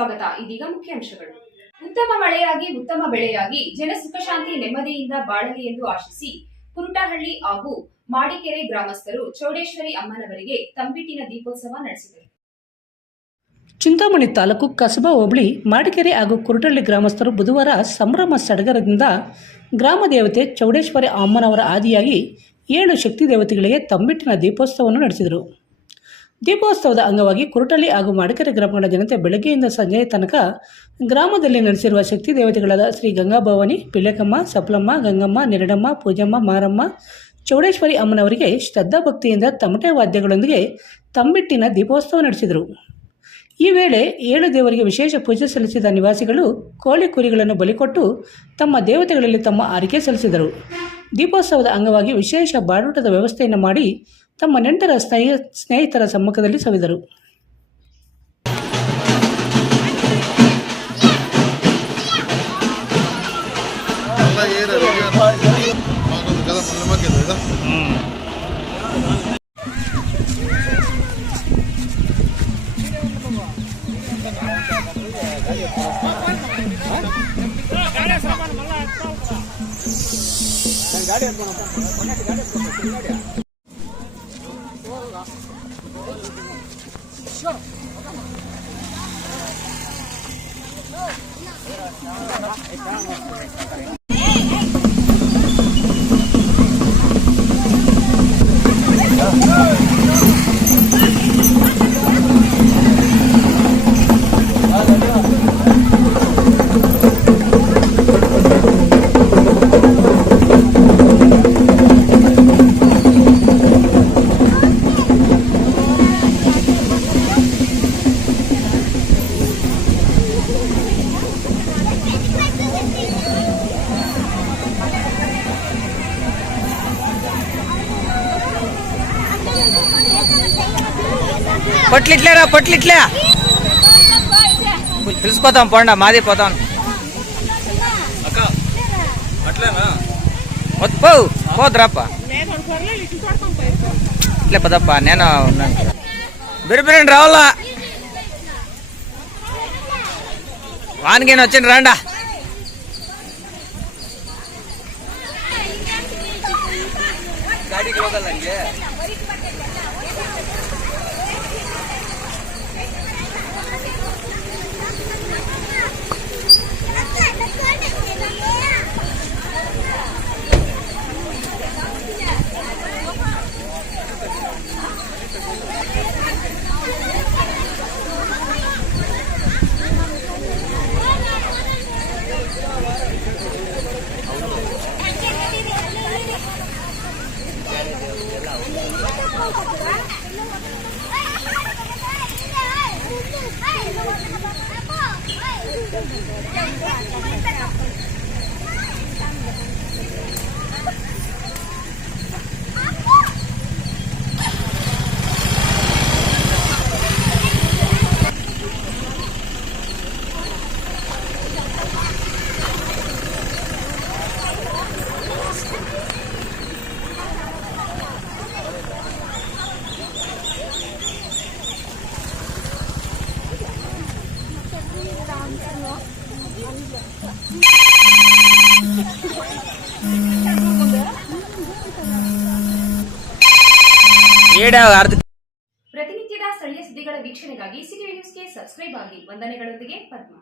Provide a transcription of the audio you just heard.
ಸ್ವಾಗತ. ಇದೀಗ ಮುಖ್ಯಾಂಶಗಳು. ಉತ್ತಮ ಮಳೆಯಾಗಿ ಉತ್ತಮ ಬೆಳೆಯಾಗಿ ಜನ ಸುಖ ಶಾಂತಿ ನೆಮ್ಮದಿಯಿಂದ ಬಾಳಲಿ ಎಂದು ಆಶಿಸಿ ಕುರುಟಹಳ್ಳಿ ಹಾಗೂ ಮಾಡಿಕೆರೆ ಗ್ರಾಮಸ್ಥರು ಚೌಡೇಶ್ವರಿ ಅಮ್ಮನವರಿಗೆ ತಂಬಿಟ್ಟಿನ ದೀಪೋತ್ಸವ ನಡೆಸಿದರು. ಚಿಂತಾಮಣಿ ತಾಲೂಕು ಕಸಬಾ ಹೋಬಳಿ ಮಾಡಿಕೆರೆ ಹಾಗೂ ಕುರುಟಹಳ್ಳಿ ಗ್ರಾಮಸ್ಥರು ಬುಧವಾರ ಸಂಭ್ರಮ ಸಡಗರದಿಂದ ಗ್ರಾಮ ದೇವತೆ ಚೌಡೇಶ್ವರಿ ಅಮ್ಮನವರ ಆದಿಯಾಗಿ 7 ಶಕ್ತಿ ದೇವತೆಗಳಿಗೆ ತಂಬಿಟ್ಟಿನ ದೀಪೋತ್ಸವವನ್ನು ನಡೆಸಿದರು. ದೀಪೋತ್ಸವದ ಅಂಗವಾಗಿ ಕುರುಟಹಳ್ಳಿ ಹಾಗೂ ಮಾಡಿಕೆರೆ ಗ್ರಾಮಗಳ ಜನತೆ ಬೆಳಗ್ಗೆಯಿಂದ ಸಂಜೆಯ ತನಕ ಗ್ರಾಮದಲ್ಲಿ ನಡೆಸಿರುವ ಶಕ್ತಿ ದೇವತೆಗಳಾದ ಶ್ರೀ ಗಂಗಾಭವಾನಿ, ಪಿಳ್ಳೆಕಮ್ಮ, ಸಪ್ಲಮ್ಮ, ಗಂಗಮ್ಮ, ನೆರಡಮ್ಮ, ಪೂಜಮ್ಮ, ಮಾರಮ್ಮ, ಚೌಡೇಶ್ವರಿ ಅಮ್ಮನವರಿಗೆ ಶ್ರದ್ಧಾಭಕ್ತಿಯಿಂದ ತಮಟೆ ವಾದ್ಯಗಳೊಂದಿಗೆ ತಂಬಿಟ್ಟಿನ ದೀಪೋತ್ಸವ ನಡೆಸಿದರು. ಈ ವೇಳೆ 7 ದೇವರಿಗೆ ವಿಶೇಷ ಪೂಜೆ ಸಲ್ಲಿಸಿದ ನಿವಾಸಿಗಳು ಕೋಳಿ ಕುರಿಗಳನ್ನು ಬಲಿಕೊಟ್ಟು ತಮ್ಮ ದೇವತೆಗಳಲ್ಲಿ ತಮ್ಮ ಆರೈಕೆ ಸಲ್ಲಿಸಿದರು. ದೀಪೋತ್ಸವದ ಅಂಗವಾಗಿ ವಿಶೇಷ ಬಾಡೂಟದ ವ್ಯವಸ್ಥೆಯನ್ನು ಮಾಡಿ ತಮ್ಮ ನೆಂಟರ ಸ್ನೇಹಿತರ ಸಮ್ಮುಖದಲ್ಲಿ ಸವಿದರು. పొట్లిట్లే పిలిచిపోతాం పోండా మాది పోతాం పోద్రాప్ప ఇట్లే పదప్ప నేను ఉన్నాను బిరిపిరండి రావాలా వానికేనా వచ్చింది రాండా ಗಾಡಿಗೆ ಹೋಗಲ್ಲ ಹಂಗೆ ಪ್ರತಿನಿತ್ಯದ ಸ್ಥಳೀಯ ಸುದ್ದಿಗಳ ವೀಕ್ಷಣೆಗಾಗಿ ಸಿಟಿ ನ್ಯೂಸ್ಗೆ ಸಬ್ಸ್ಕ್ರೈಬ್ ಆಗಿ. ವಂದನೆಗಳೊಂದಿಗೆ ಪದ್ಮ.